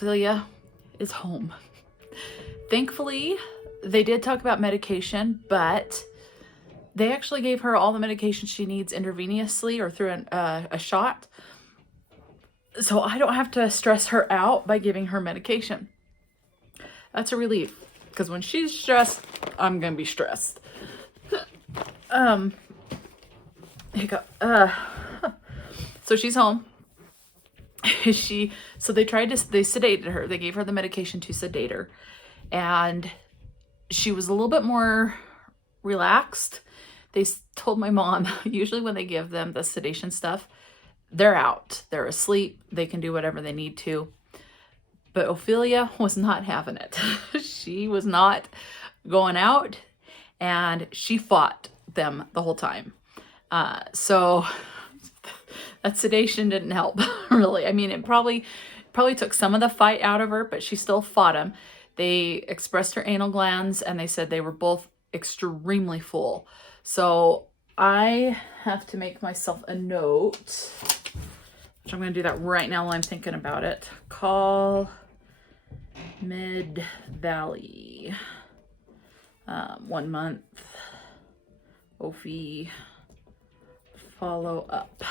Ophelia is home. Thankfully, they did talk about medication, but they actually gave her all the medication she needs intravenously or through a shot. So I don't have to stress her out by giving her medication. That's a relief, because when she's stressed, I'm going to be stressed. Hiccup. So she's home. So they sedated her. They gave her the medication to sedate her. And she was a little bit more relaxed. They told my mom, usually when they give them the sedation stuff, they're out. They're asleep. They can do whatever they need to. But Ophelia was not having it. She was not going out, and she fought them the whole time. So that sedation didn't help, really. I mean, it probably took some of the fight out of her, but she still fought him. They expressed her anal glands, and they said they were both extremely full. So I have to make myself a note, which I'm going to do that right now while I'm thinking about it. Call Mid-Valley. 1 month. Ophi. Follow up.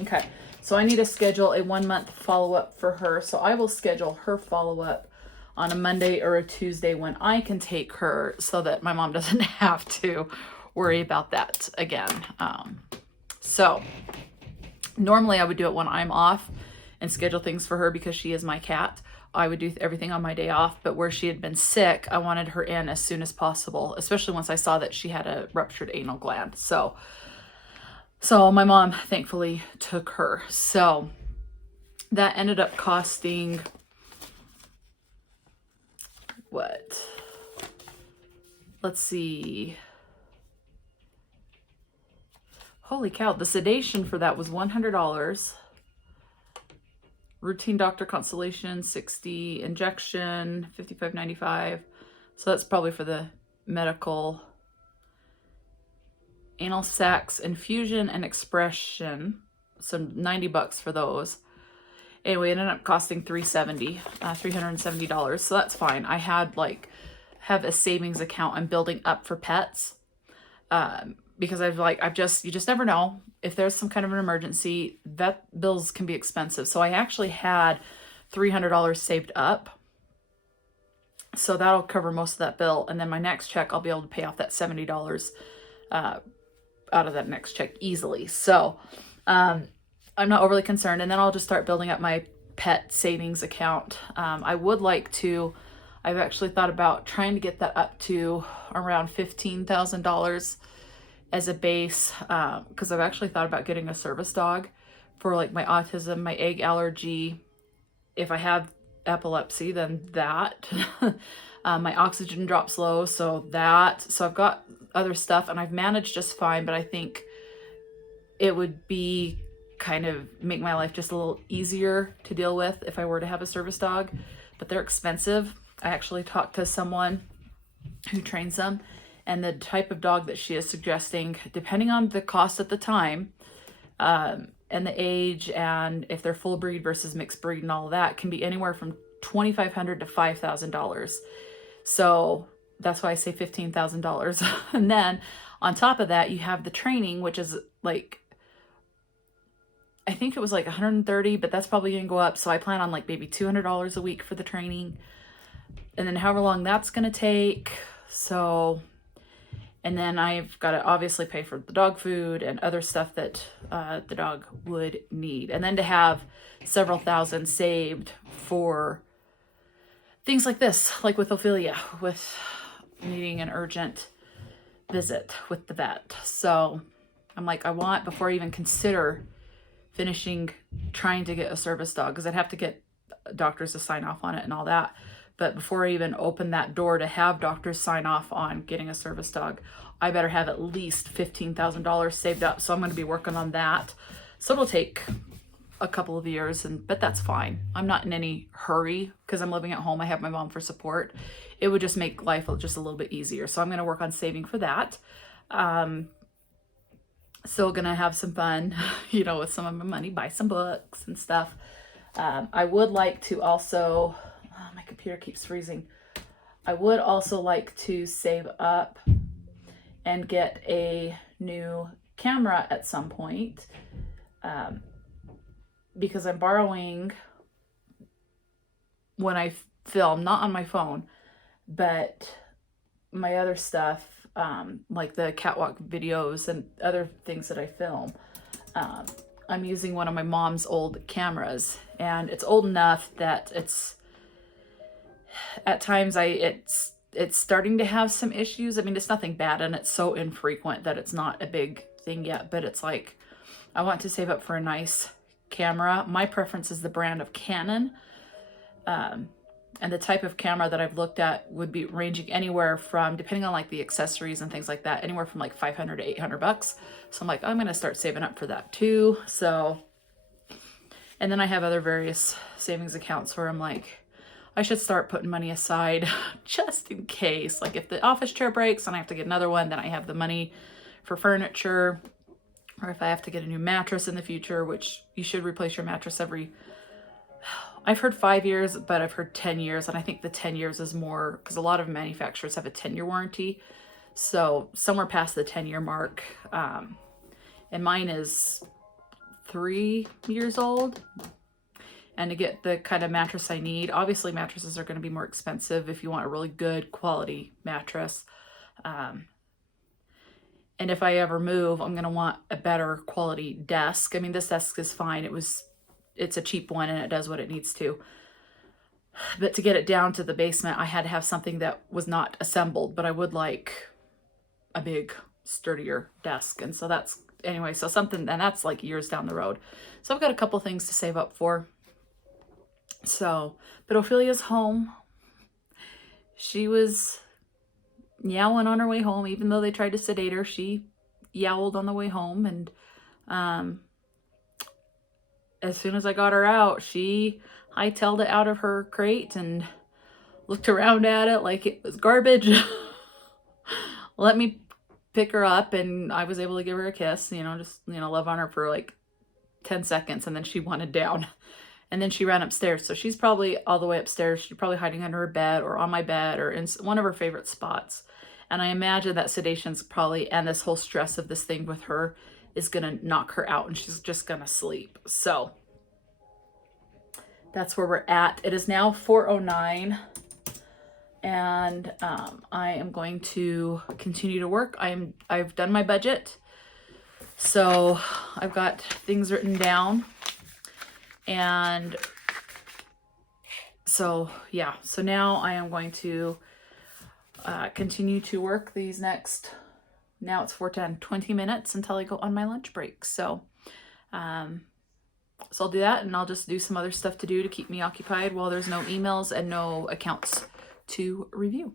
Okay, so I need to schedule a 1 month follow-up for her. So I will schedule her follow-up on a Monday or a Tuesday when I can take her, so that my mom doesn't have to worry about that again. So normally I would do it when I'm off and schedule things for her, because she is my cat. I would do everything on my day off, but where she had been sick, I wanted her in as soon as possible, especially once I saw that she had a ruptured anal gland. So my mom thankfully took her. So that ended up costing what? Let's see. Holy cow, the sedation for that was $100. Routine doctor consultation, $60. Injection, $55.95. So that's probably for the medical. Anal sacs, infusion, and expression. So $90 for those. Anyway, it ended up costing $370. So that's fine. I had have a savings account I'm building up for pets. Because you just never know. If there's some kind of an emergency, vet bills can be expensive. So I actually had $300 saved up. So that'll cover most of that bill. And then my next check, I'll be able to pay off that $70 out of that next check easily. So I'm not overly concerned. And then I'll just start building up my pet savings account. I've actually thought about trying to get that up to around $15,000 as a base, because I've actually thought about getting a service dog for my autism, my egg allergy. If I have epilepsy, then that. My oxygen drops low, so I've got other stuff, and I've managed just fine, but I think it would be kind of make my life just a little easier to deal with if I were to have a service dog, but they're expensive. I actually talked to someone who trains them, and the type of dog that she is suggesting, depending on the cost at the time, and the age, and if they're full breed versus mixed breed and all of that, can be anywhere from $2,500 to $5,000. So that's why I say $15,000. And then on top of that, you have the training, which is I think it was $130, but that's probably gonna go up. So I plan on maybe $200 a week for the training, and then however long that's gonna take. So, and then I've got to obviously pay for the dog food and other stuff that the dog would need. And then to have several thousand saved for things like this, like with Ophelia, with needing an urgent visit with the vet. So I'm before I even consider finishing trying to get a service dog, because I'd have to get doctors to sign off on it and all that. But before I even open that door to have doctors sign off on getting a service dog, I better have at least $15,000 saved up. So I'm going to be working on that. So it'll take a couple of years, but that's fine. I'm not in any hurry because I'm living at home. I have my mom for support. It would just make life just a little bit easier. So I'm going to work on saving for that. Still going to have some fun, with some of my money, buy some books and stuff. I would like to also, my computer keeps freezing. I would also like to save up and get a new camera at some point, because I'm borrowing when I film, not on my phone, but my other stuff, like the catwalk videos and other things that I film. I'm using one of my mom's old cameras, and it's old enough that it's at times it's starting to have some issues. I mean, it's nothing bad, and it's so infrequent that it's not a big thing yet, but it's like, I want to save up for a nice camera. My preference is the brand of Canon. And the type of camera that I've looked at would be ranging anywhere from, depending on like the accessories and things like that, anywhere from like $500 to $800. So I'm like, I'm going to start saving up for that too. So, and then I have other various savings accounts where I'm like, I should start putting money aside just in case. Like if the office chair breaks and I have to get another one, then I have the money for furniture. Or if I have to get a new mattress in the future, which you should replace your mattress every, I've heard 5 years, but I've heard 10 years. And I think the 10 years is more, because a lot of manufacturers have a 10-year warranty. So somewhere past the 10-year mark. And mine is 3 years old. And to get the kind of mattress I need, obviously mattresses are going to be more expensive if you want a really good quality mattress. And if I ever move, I'm going to want a better quality desk. I mean, this desk is fine. It's a cheap one and it does what it needs to. But to get it down to the basement, I had to have something that was not assembled, but I would like a big, sturdier desk. And so that's, anyway, so something, and that's like years down the road. So I've got a couple things to save up for. So, but Ophelia's home. She was yowling on her way home, even though they tried to sedate her. She yowled on the way home, and as soon as I got her out, she hightailed it out of her crate and looked around at it like it was garbage. Let me pick her up, and I was able to give her a kiss, just, love on her for like 10 seconds, and then she wanted down. And then she ran upstairs. So she's probably all the way upstairs. She's probably hiding under her bed or on my bed or in one of her favorite spots. And I imagine that sedation's probably, and this whole stress of this thing with her is going to knock her out, and she's just going to sleep. So that's where we're at. It is now 4:09, and I am going to continue to work. I've done my budget. So I've got things written down. And so, yeah, so now I am going to continue to work these next, now it's 4:10, 20 minutes until I go on my lunch break. So, so I'll do that, and I'll just do some other stuff to do to keep me occupied while there's no emails and no accounts to review.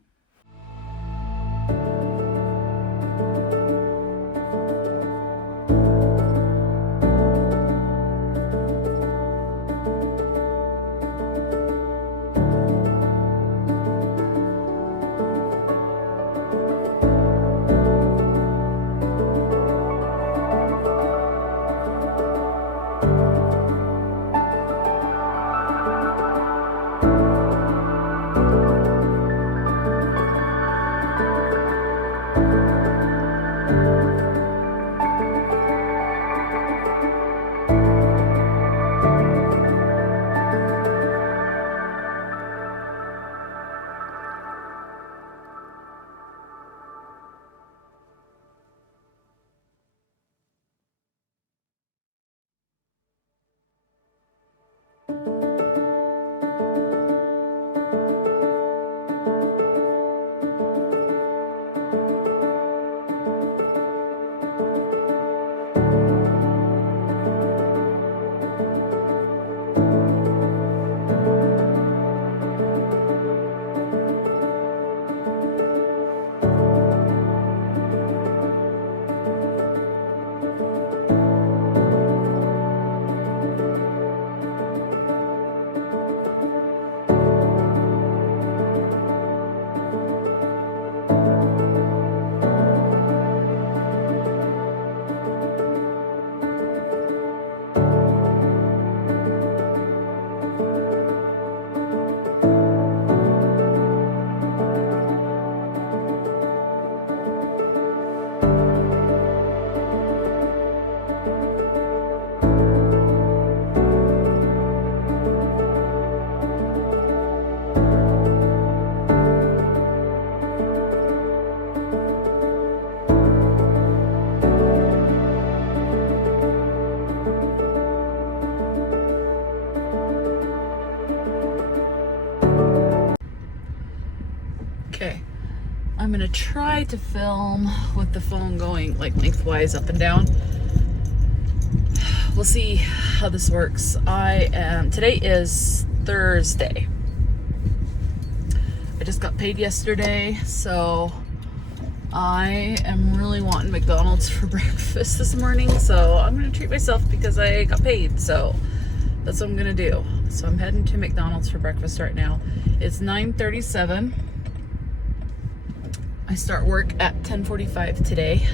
try to film with the phone going like lengthwise up and down. We'll see how this works. Today is Thursday. I just got paid yesterday, so I am really wanting McDonald's for breakfast this morning, so I'm gonna treat myself because I got paid, so that's what I'm gonna do. So I'm heading to McDonald's for breakfast right now. It's 9:37. I start work at 10:45 today.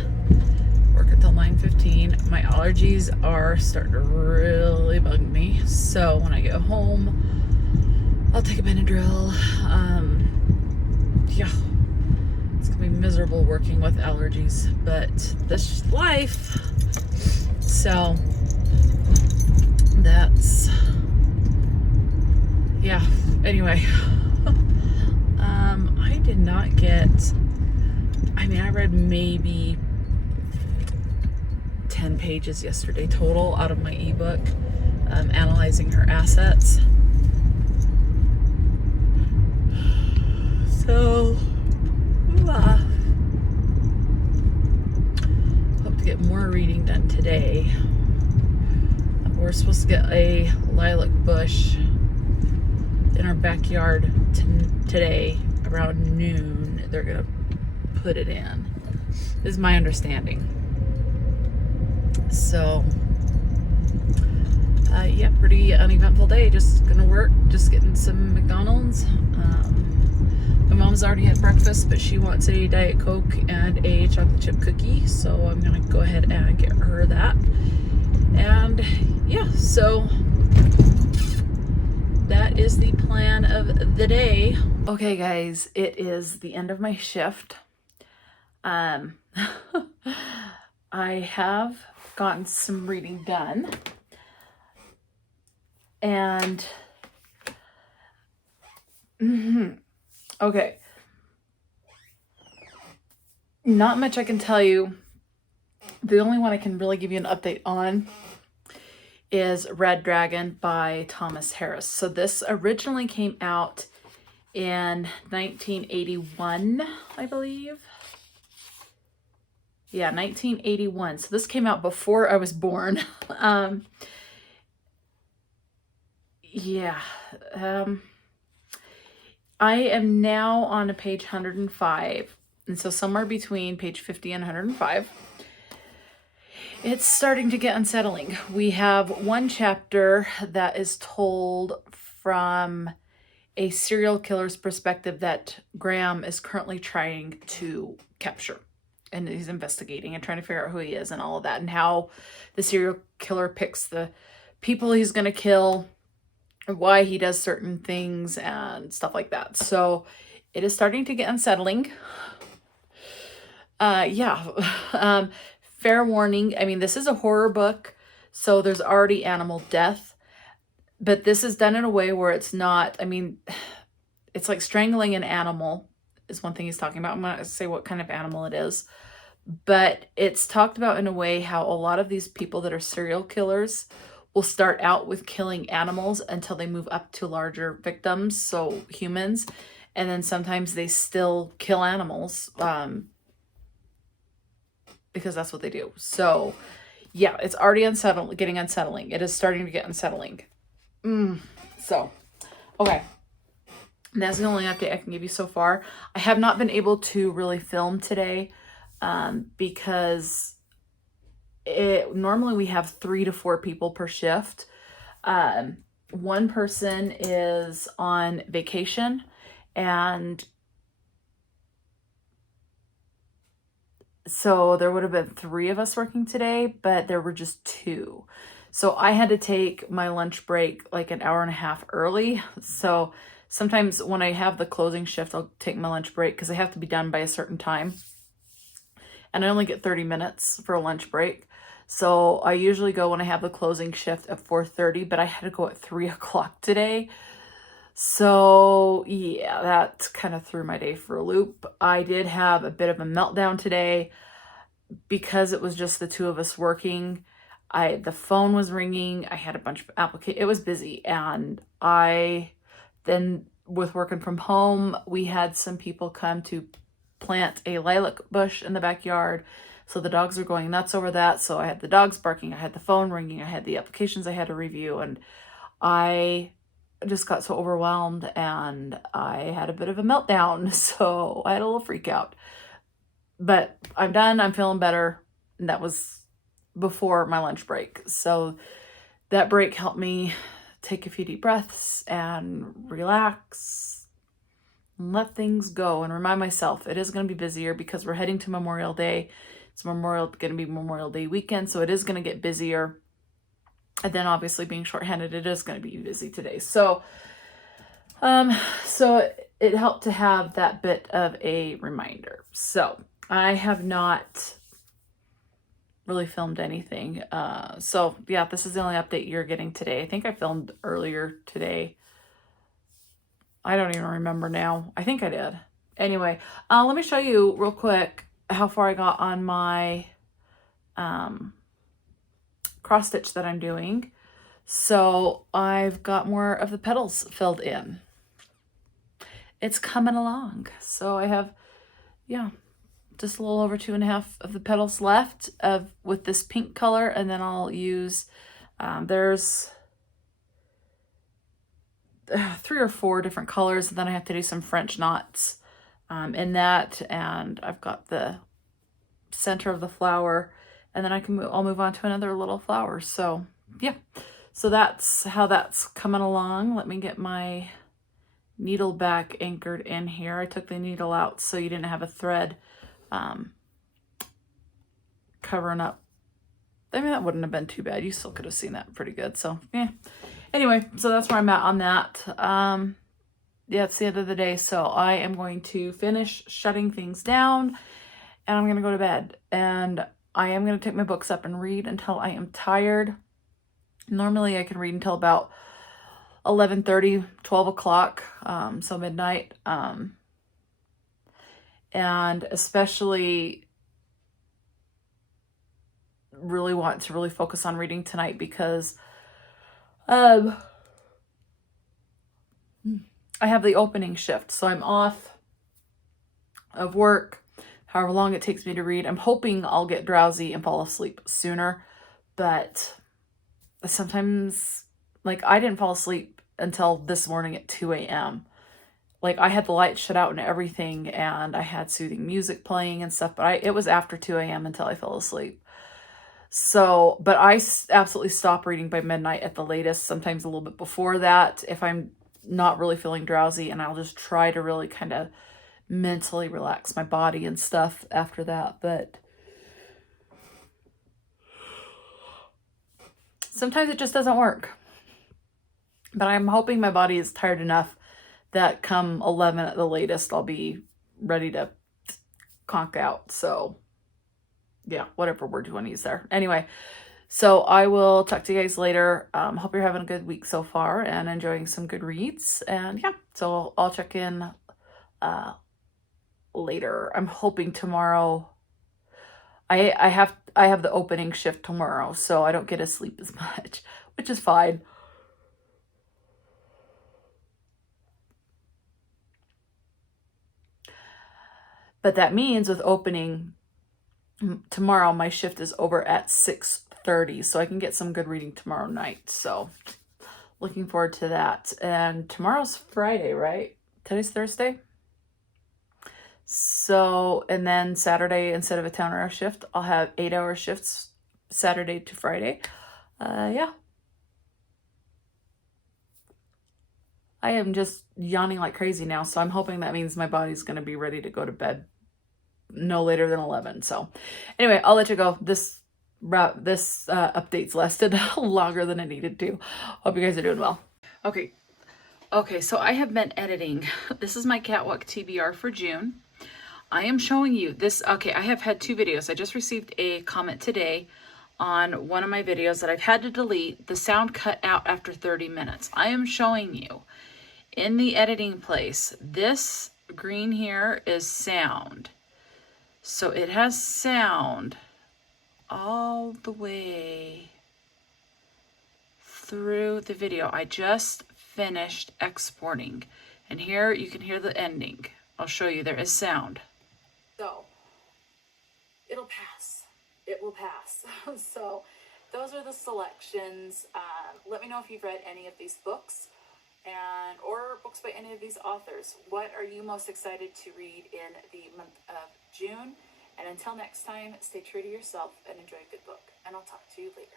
Work until 9:15. My allergies are starting to really bug me. So when I get home, I'll take a Benadryl. Yeah, it's gonna be miserable working with allergies, but that's just life. So that's, yeah, anyway. I did not get, I read maybe 10 pages yesterday total out of my ebook, analyzing her assets. So, hope to get more reading done today. We're supposed to get a lilac bush in our backyard today around noon. They're gonna put it in, is my understanding. So, yeah, pretty uneventful day. Just gonna work, just getting some McDonald's. My mom's already had breakfast, but she wants a Diet Coke and a chocolate chip cookie, so I'm gonna go ahead and get her that. And yeah, so that is the plan of the day. Okay guys, it is the end of my shift. I have gotten some reading done, and okay, not much I can tell you. The only one I can really give you an update on is Red Dragon by Thomas Harris. So this originally came out in 1981, I believe. Yeah, 1981. So this came out before I was born. Yeah. I am now on a page 105. And so somewhere between page 50 and 105. It's starting to get unsettling. We have one chapter that is told from a serial killer's perspective that Graham is currently trying to capture. And he's investigating and trying to figure out who he is and all of that, and how the serial killer picks the people he's going to kill, why he does certain things and stuff like that. So it is starting to get unsettling. Yeah. Fair warning. I mean, this is a horror book, so there's already animal death, but this is done in a way where it's not, it's like strangling an animal is one thing he's talking about. I'm not going to say what kind of animal it is, but it's talked about in a way how a lot of these people that are serial killers will start out with killing animals until they move up to larger victims, so humans, and then sometimes they still kill animals, because that's what they do. So yeah, it's already getting unsettling. It is starting to get unsettling. So, okay. And that's the only update I can give you so far. I have not been able to really film today, because normally we have 3 to 4 people per shift. One person is on vacation, and so there would have been 3 of us working today, but there were just 2. So I had to take my lunch break like an hour and a half early. So sometimes when I have the closing shift, I'll take my lunch break because I have to be done by a certain time. And I only get 30 minutes for a lunch break. So I usually go when I have the closing shift at 4:30, but I had to go at 3 o'clock today. So yeah, that kind of threw my day for a loop. I did have a bit of a meltdown today because it was just the 2 of us working. The phone was ringing. I had a bunch of applications. It was busy. And then with working from home, we had some people come to plant a lilac bush in the backyard. So the dogs are going nuts over that. So I had the dogs barking, I had the phone ringing, I had the applications I had to review, and I just got so overwhelmed and I had a bit of a meltdown. So I had a little freak out. But I'm done. I'm feeling better. And that was before my lunch break. So that break helped me take a few deep breaths and relax and let things go and remind myself it is going to be busier because we're heading to Memorial Day. It's going to be Memorial Day weekend, so it is going to get busier. And then obviously being shorthanded, it is going to be busy today. So it helped to have that bit of a reminder. So I have not really filmed anything. So yeah, this is the only update you're getting today. I think I filmed earlier today. I don't even remember now. I think I did. Anyway, let me show you real quick how far I got on my cross stitch that I'm doing. So I've got more of the petals filled in. It's coming along. So I have, yeah, just a little over 2.5 of the petals left with this pink color, and then I'll use, there's 3 or 4 different colors, and then I have to do some French knots in that, and I've got the center of the flower, and then I'll move on to another little flower. So yeah, so that's how that's coming along. Let me get my needle back anchored in here. I took the needle out so you didn't have a thread covering up. I mean, that wouldn't have been too bad. You still could have seen that pretty good. So yeah. Anyway, so that's where I'm at on that. Yeah, it's the end of the day. So I am going to finish shutting things down and I'm going to go to bed. And I am going to take my books up and read until I am tired. Normally I can read until about 11:30, 12 o'clock, so midnight. And especially really want to really focus on reading tonight because I have the opening shift. So I'm off of work, however long it takes me to read. I'm hoping I'll get drowsy and fall asleep sooner, but sometimes, like, I didn't fall asleep until this morning at 2 a.m. Like, I had the lights shut out and everything, and I had soothing music playing and stuff, but it was after 2 a.m. until I fell asleep. So, but I absolutely stop reading by midnight at the latest, sometimes a little bit before that if I'm not really feeling drowsy, and I'll just try to really kind of mentally relax my body and stuff after that. But sometimes it just doesn't work. But I'm hoping my body is tired enough that come 11 at the latest, I'll be ready to conk out. So yeah, whatever word you want to use there. Anyway, so I will talk to you guys later. Hope you're having a good week so far and enjoying some good reads. And yeah, so I'll check in later. I'm hoping tomorrow. I have the opening shift tomorrow, so I don't get to sleep as much, which is fine. But that means with opening tomorrow, my shift is over at 6:30, so I can get some good reading tomorrow night. So looking forward to that. And tomorrow's Friday, right? Today's Thursday. So, and then Saturday, instead of a 10-hour shift, I'll have 8-hour shifts Saturday to Friday. Yeah. I am just yawning like crazy now, so I'm hoping that means my body's going to be ready to go to bed no later than 11. So anyway, I'll let you go. This update's lasted longer than it needed to. Hope you guys are doing well. Okay, so I have been editing. This is my catwalk TBR for June. I am showing you this. Okay, I have had 2 videos. I just received a comment today on one of my videos that I've had to delete. The sound cut out after 30 minutes. I am showing you in the editing place, this green here is sound. So it has sound all the way through the video. I just finished exporting, and here you can hear the ending. I'll show you, there is sound. So it'll pass. It will pass. So those are the selections. Let me know if you've read any of these books or books by any of these authors. What are you most excited to read in the month of June? And until next time, stay true to yourself and enjoy a good book. And I'll talk to you later.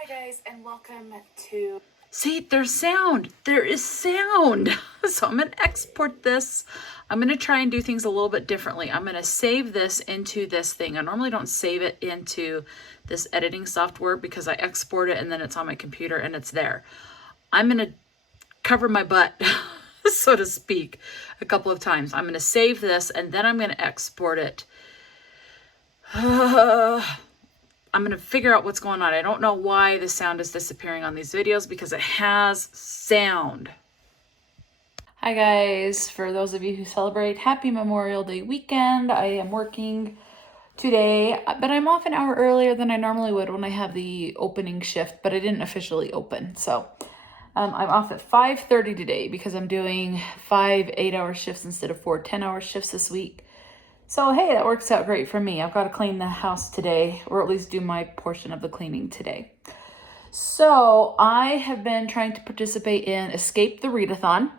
Hi guys, and welcome to... See, there's sound. There is sound. So I'm going to export this. I'm going to try and do things a little bit differently. I'm going to save this into this thing. I normally don't save it into this editing software because I export it and then it's on my computer and it's there. I'm going to cover my butt, so to speak, a couple of times. I'm going to save this and then I'm going to export it. I'm going to figure out what's going on. I don't know why the sound is disappearing on these videos because it has sound. Hi guys, for those of you who celebrate, happy Memorial Day weekend. I am working today, but I'm off an hour earlier than I normally would when I have the opening shift, but I didn't officially open. So I'm off at 5:30 today because I'm doing 5 8-hour shifts instead of 4 10-hour shifts this week. So, hey, that works out great for me. I've got to clean the house today, or at least do my portion of the cleaning today. So, I have been trying to participate in Escape the Readathon.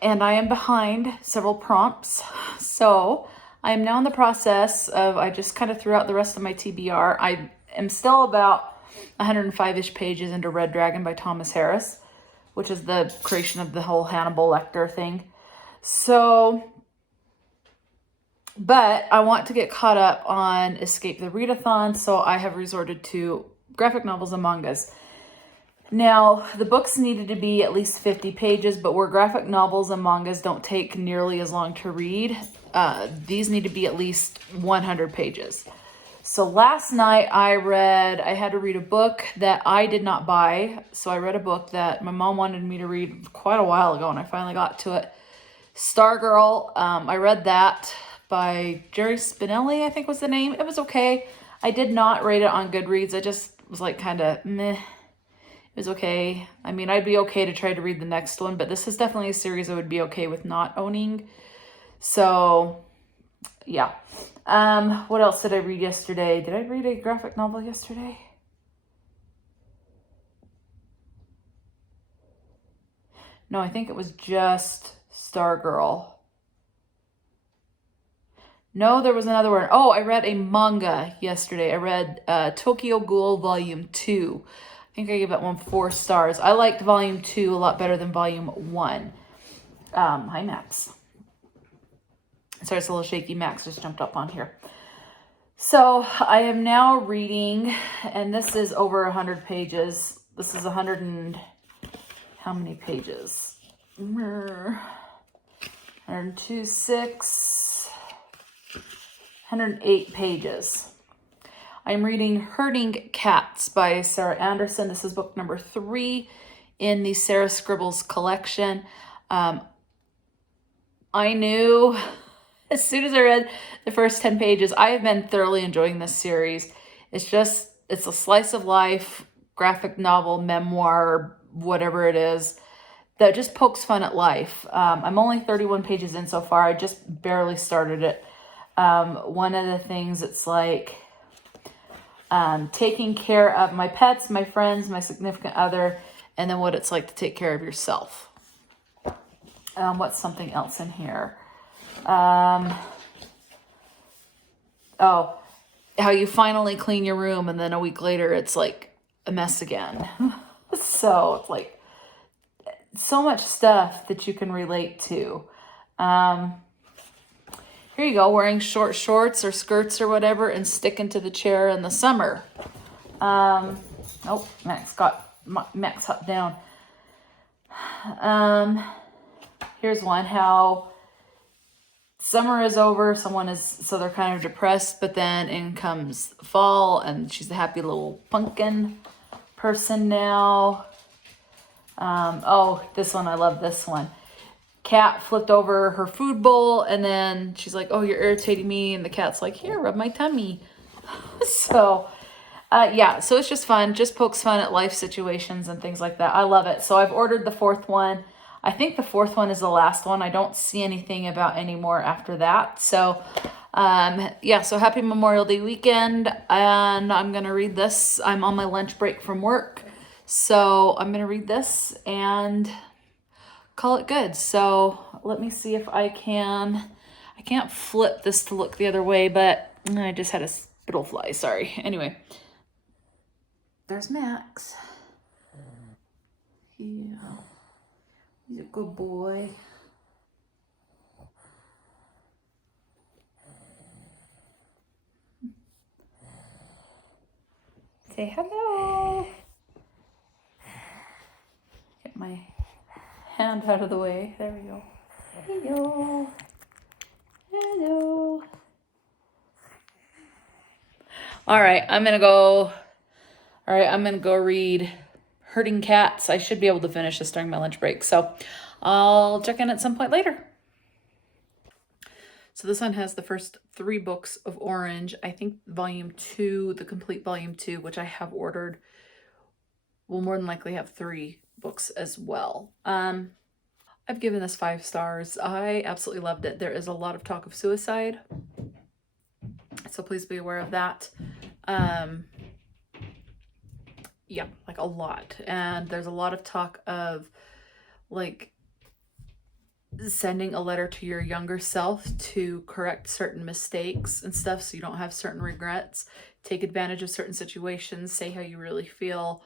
And I am behind several prompts. So, I am now in the process of, I just kind of threw out the rest of my TBR. I am still about 105-ish pages into Red Dragon by Thomas Harris, which is the creation of the whole Hannibal Lecter thing. So, but I want to get caught up on Escape the Readathon, so I have resorted to graphic novels and mangas. Now, the books needed to be at least 50 pages, but where graphic novels and mangas don't take nearly as long to read, these need to be at least 100 pages. So last night I had to read a book that I did not buy. So I read a book that my mom wanted me to read quite a while ago, and I finally got to it. Stargirl, I read that by Jerry Spinelli, I think was the name. It was okay. I did not rate it on Goodreads. I just was like kind of meh. It was okay. I mean, I'd be okay to try to read the next one, but this is definitely a series I would be okay with not owning. So, yeah. What else did I read yesterday? Did I read a graphic novel yesterday? No, I think it was just Stargirl. No, there was another one. Oh, I read a manga yesterday. I read Tokyo Ghoul Volume 2. I think I gave that one 4 stars. I liked Volume 2 a lot better than Volume 1. Hi, Max. Sorry, it's a little shaky. Max just jumped up on here. So I am now reading, and this is over 100 pages. This is 100 and... how many pages? 102, 6, 108 pages. I'm reading Herding Cats by Sarah Anderson. This is book number 3 in the Sarah Scribbles collection. I knew as soon as I read the first 10 pages, I have been thoroughly enjoying this series. It's a slice of life, graphic novel, memoir, whatever it is, that just pokes fun at life. I'm only 31 pages in so far. I just barely started it. One of the things, it's like taking care of my pets, my friends, my significant other, and then what it's like to take care of yourself. What's something else in here? Oh, how you finally clean your room and then a week later it's like a mess again. So it's like so much stuff that you can relate to. Here you go, wearing short shorts or skirts or whatever and sticking to the chair in the summer. Oh, Max hopped down. Here's one, how summer is over, so they're kind of depressed, but then in comes fall and she's a happy little pumpkin person now. Oh, this one, I love this one. Cat flipped over her food bowl and then she's like, oh, you're irritating me. And the cat's like, here, rub my tummy. So, yeah, so it's just fun. Just pokes fun at life situations and things like that. I love it. So I've ordered the 4th one. I think the fourth one is the last one. I don't see anything about any more after that. So yeah, so happy Memorial Day weekend. And I'm going to read this. I'm on my lunch break from work. So I'm going to read this and call it good. So let me see if I can't flip this to look the other way, but I just had a spittle fly, sorry. Anyway, there's Max. Yeah, he's a good boy. Say hello. Get my hand out of the way. There we go. Hello. Hello. All right, I'm gonna go read Herding Cats. I should be able to finish this during my lunch break, so I'll check in at some point later. So this one has the first 3 books of Orange. I think volume 2, the complete volume 2, which I have ordered, will more than likely have 3 books as well. I've given this 5 stars. I absolutely loved it. There is a lot of talk of suicide, so please be aware of that. Yeah, like a lot. And there's a lot of talk of like sending a letter to your younger self to correct certain mistakes and stuff so you don't have certain regrets, take advantage of certain situations, say how you really feel,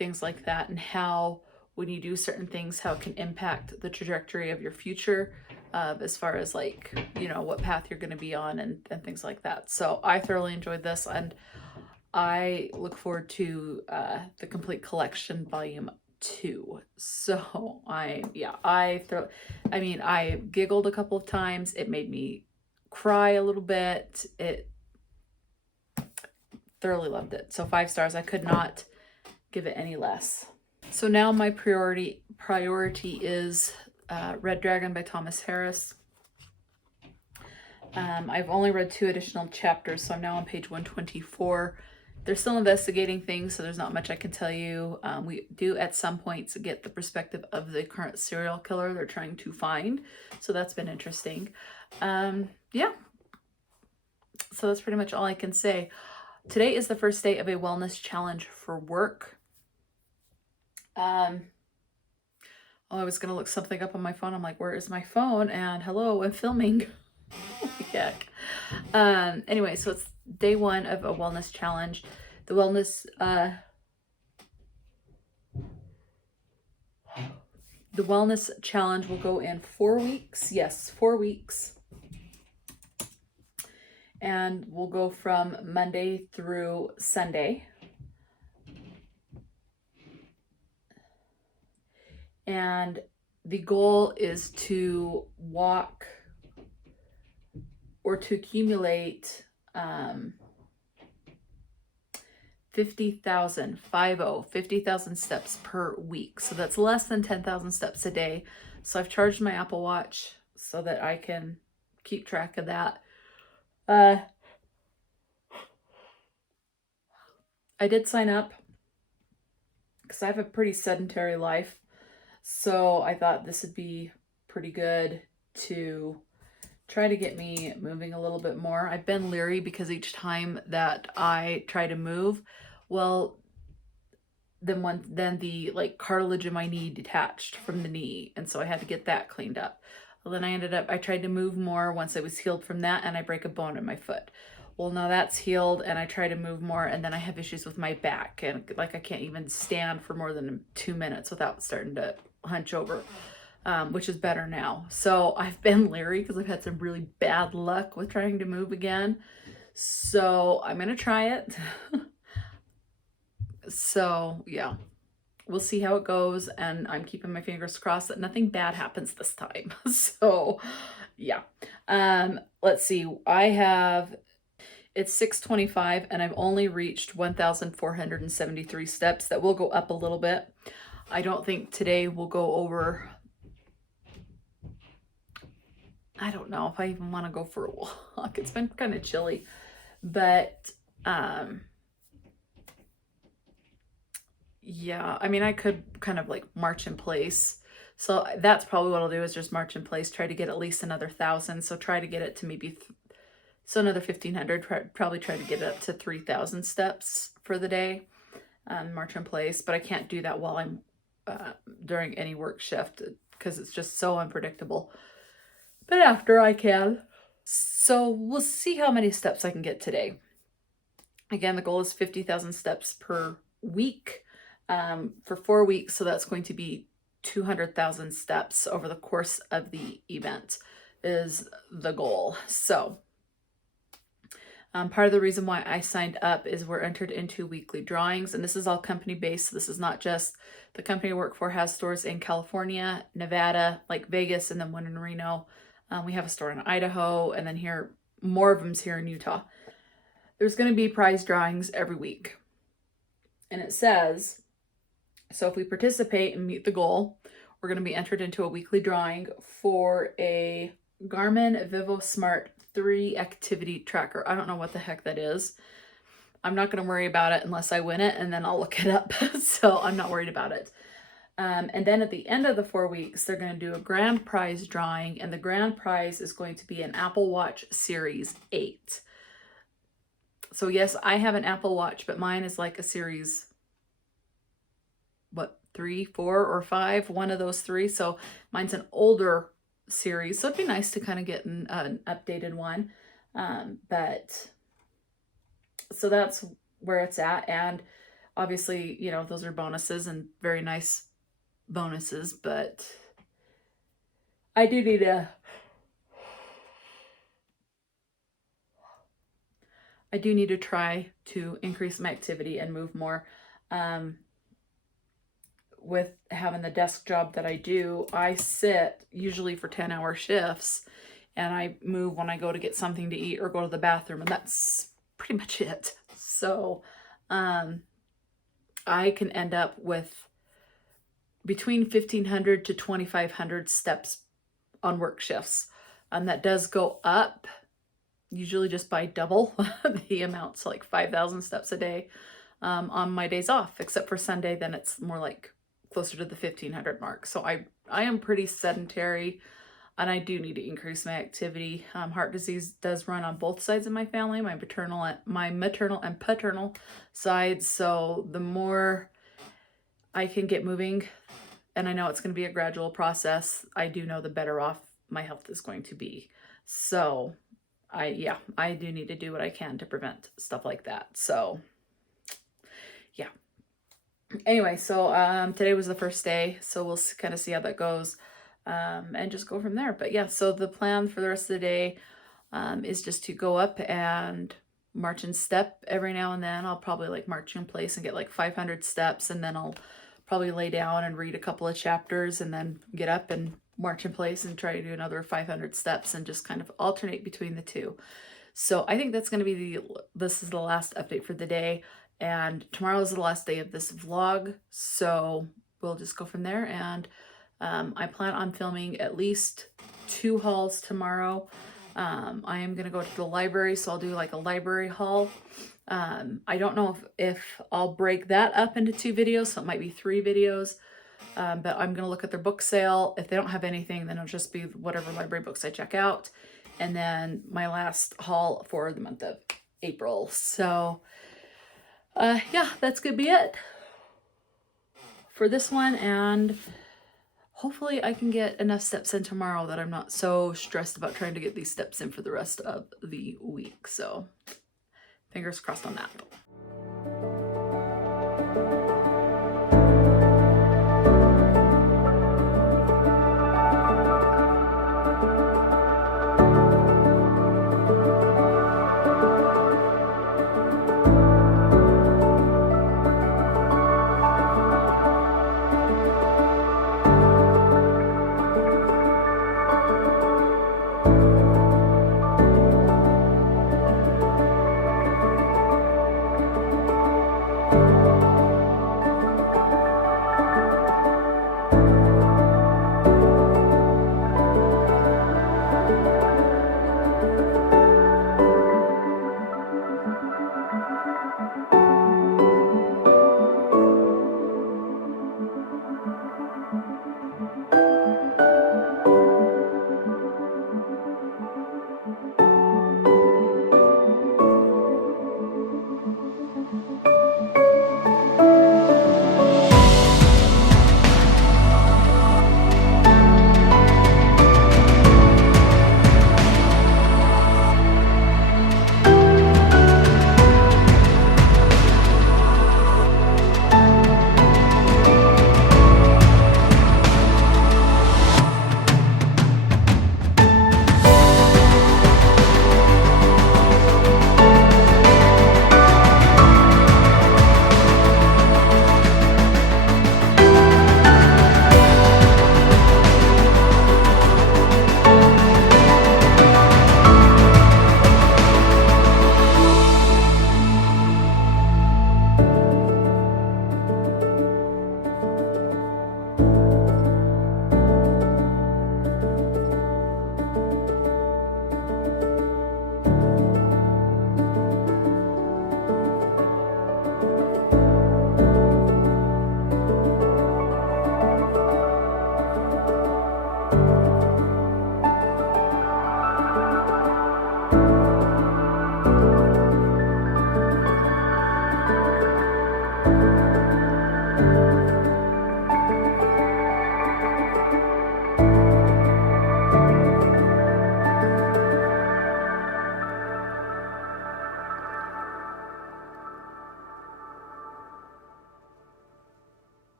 things like that, and how when you do certain things, how it can impact the trajectory of your future, as far as like, you know, what path you're going to be on and things like that. So I thoroughly enjoyed this, and I look forward to the complete collection, volume 2. So I giggled a couple of times. It made me cry a little bit. It thoroughly loved it. So 5 stars. I could not give it any less. So now my priority is Red Dragon by Thomas Harris. I've only read 2 additional chapters, so I'm now on page 124. They're still investigating things, so there's not much I can tell you. We do at some points get the perspective of the current serial killer they're trying to find, so that's been interesting. Yeah, so that's pretty much all I can say. Today is the first day of a wellness challenge for work. I was gonna look something up on my phone. I'm like, where is my phone? And hello, I'm filming. Heck. Anyway, so it's day 1 of a wellness challenge. The wellness challenge will go in 4 weeks. Yes, 4 weeks. And we'll go from Monday through Sunday. And the goal is to walk or to accumulate 50,000 steps per week. So that's less than 10,000 steps a day. So I've charged my Apple Watch so that I can keep track of that. I did sign up because I have a pretty sedentary life. So I thought this would be pretty good to try to get me moving a little bit more. I've been leery because each time that I try to move, well, then the like cartilage in my knee detached from the knee, and so I had to get that cleaned up. Well, then I tried to move more once I was healed from that, and I break a bone in my foot. Well, now that's healed, and I try to move more, and then I have issues with my back, and like I can't even stand for more than 2 minutes without starting to hunch over. Which is better now. So I've been leery because I've had some really bad luck with trying to move again. So I'm going to try it. So yeah, we'll see how it goes. And I'm keeping my fingers crossed that nothing bad happens this time. So yeah. Let's see. It's 6:25 and I've only reached 1,473 steps. That will go up a little bit. I don't think today will go over. I don't know if I even want to go for a walk. It's been kind of chilly, but yeah, I mean, I could kind of like march in place. So that's probably what I'll do, is just march in place, try to get at least another 1,000. So try to get it to maybe, so another 1,500, probably try to get it up to 3,000 steps for the day, march in place. But I can't do that while I'm during any work shift because it's just so unpredictable. But after, I can. So we'll see how many steps I can get today. Again, the goal is 50,000 steps per week for 4 weeks. So that's going to be 200,000 steps over the course of the event is the goal. So part of the reason why I signed up is we're entered into weekly drawings, and this is all company based. So this is not just the company I work for has stores in California, Nevada, like Vegas, and then one in Reno. We have a store in Idaho, and then here, more of them's here in Utah. There's going to be prize drawings every week. And it says, so if we participate and meet the goal, we're going to be entered into a weekly drawing for a Garmin VivoSmart 3 activity tracker. I don't know what the heck that is. I'm not going to worry about it unless I win it, and then I'll look it up. So I'm not worried about it. And then at the end of the 4 weeks, they're going to do a grand prize drawing, and the grand prize is going to be an Apple Watch Series 8. So yes, I have an Apple Watch, but mine is like a Series, 3, 4, or 5, one of those three. So mine's an older series, so it'd be nice to kind of get an updated one. But so that's where it's at, and obviously, you know, those are bonuses and very nice bonuses, but I do need to try to increase my activity and move more. With having the desk job that I do, I sit usually for 10-hour shifts, and I move when I go to get something to eat or go to the bathroom, and that's pretty much it. So I can end up with between 1,500 to 2,500 steps on work shifts. And that does go up, usually just by double the amount, so like 5,000 steps a day on my days off, except for Sunday, then it's more like closer to the 1,500 mark. So I am pretty sedentary, and I do need to increase my activity. Heart disease does run on both sides of my family, my maternal and paternal sides. So the more I can get moving, and I know it's going to be a gradual process, I do know the better off my health is going to be. So I do need to do what I can to prevent stuff like that. So yeah. Anyway, so today was the first day, so we'll kind of see how that goes, and just go from there. But yeah, so the plan for the rest of the day is just to go up and march in step every now and then. I'll probably like march in place and get like 500 steps, and then I'll probably lay down and read a couple of chapters, and then get up and march in place and try to do another 500 steps, and just kind of alternate between the two. So I think that's going to be this is the last update for the day. And tomorrow is the last day of this vlog, so we'll just go from there. And I plan on filming at least 2 hauls tomorrow. I am going to go to the library, so I'll do like a library haul. I don't know if I'll break that up into 2 videos, so it might be 3 videos. But I'm going to look at their book sale. If they don't have anything, then it'll just be whatever library books I check out. And then my last haul for the month of April. So yeah, that's gonna be it for this one, and hopefully I can get enough steps in tomorrow that I'm not so stressed about trying to get these steps in for the rest of the week. So fingers crossed on that.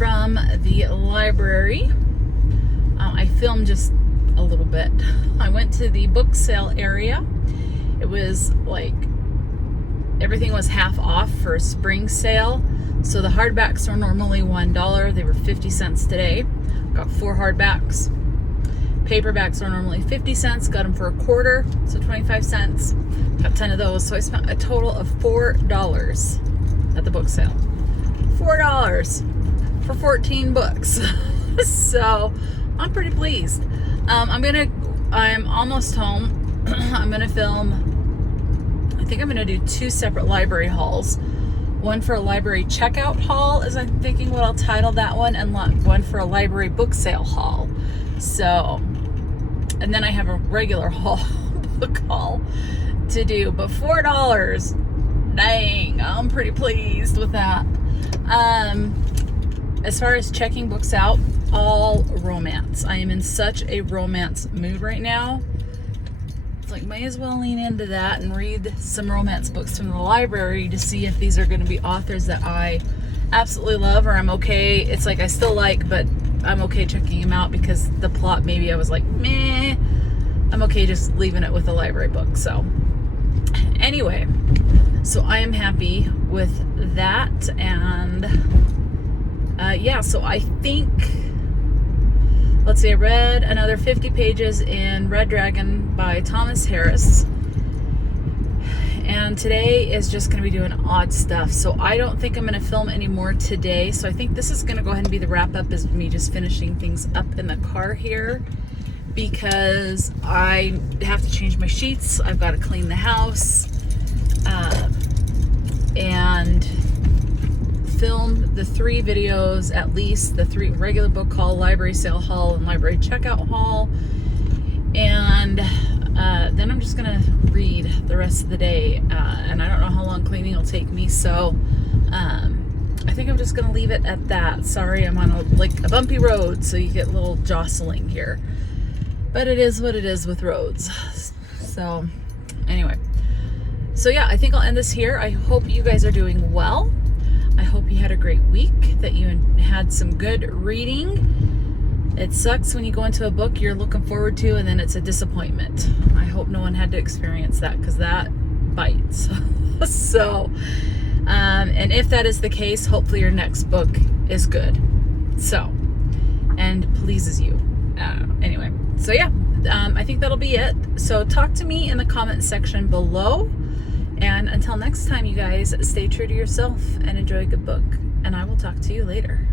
from the library. I filmed just a little bit. I went to the book sale area. It was like everything was half off for a spring sale. So the hardbacks are normally $1. They were 50 cents today. Got 4 hardbacks. Paperbacks are normally 50 cents. Got them for a quarter, so 25 cents. Got 10 of those. So I spent a total of $4 at the book sale. $4 for 14 books. So I'm pretty pleased. I'm almost home. I'm gonna film, I think I'm gonna do 2 separate library hauls. One for a library checkout haul, as I'm thinking what I'll title that one, and one for a library book sale haul. So, and then I have a regular book haul to do, but $4, dang, I'm pretty pleased with that. As far as checking books out, all romance. I am in such a romance mood right now. It's like, may as well lean into that and read some romance books from the library to see if these are going to be authors that I absolutely love, or I'm okay. It's like I still like, but I'm okay checking them out because the plot, maybe I was like, meh. I'm okay just leaving it with a library book. So anyway, so I am happy with that. And yeah, so I think, let's see, I read another 50 pages in Red Dragon by Thomas Harris. And today is just going to be doing odd stuff. So I don't think I'm going to film anymore today. So I think this is going to go ahead and be the wrap up, is me just finishing things up in the car here. Because I have to change my sheets. I've got to clean the house. And film the 3 videos, at least the 3 regular book haul, library sale haul, and library checkout haul. And then I'm just gonna read the rest of the day, and I don't know how long cleaning will take me, so I think I'm just gonna leave it at that. Sorry, I'm on a bumpy road, so you get a little jostling here, but it is what it is with roads. So anyway, so yeah, I think I'll end this here. I hope you guys are doing well. I hope you had a great week, that you had some good reading. It sucks when you go into a book you're looking forward to and then it's a disappointment. I hope no one had to experience that, because that bites. So, and if that is the case, hopefully your next book is good. So, and pleases you. Anyway, so yeah, I think that'll be it. So talk to me in the comment section below. And until next time, you guys, stay true to yourself and enjoy a good book. And I will talk to you later.